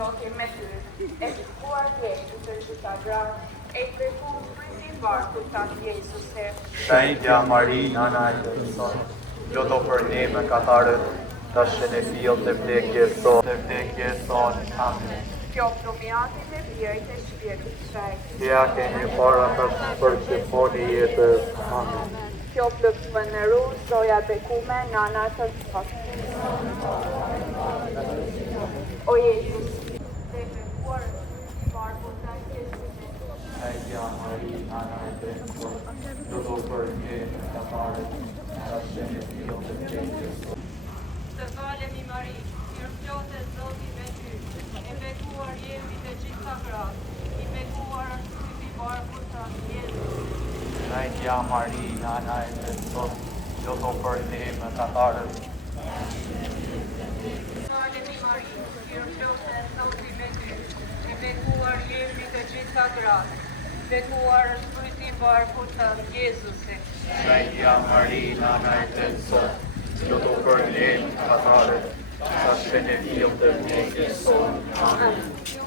Zoti me ty, e shkuar jetë të gjitha gra, e i beku fryti barku të Jesuse. Shëndja Mari, nana e Kristit, luto për ne mëkatarët, tash në fill të vdekjes son. Amen. Kjo proviantit e vjerit e shpirtit shajt. Ja keni para tash për që foni jetës. Amen. Kjo plëk vënëru, zoja bekume, nana të Zotit. O Jezus, dhe bekuar fryti barku të Jesuse. Shëndja Mari, nana e Kristit, luto për ne mëkatarët, tash në fill të vdekjes son. Të falemi Mari, mirëflotë Zoti me ty, e bekuar jemi të gjitha gratë, i bekuar është fryti barku të Jezus. Shëndja Mari, nana e Kristit, luto për ne mëkatarët. Falemi Mari, mirëflotë Zoti me ty, e bekuar jemi të gjitha gratë, i bekuar është fryti barku të Jezusit. Shëndja Mari, nana e Kristit, luto për ne mëkatarët, tash në fill të vdekjes son. Amen.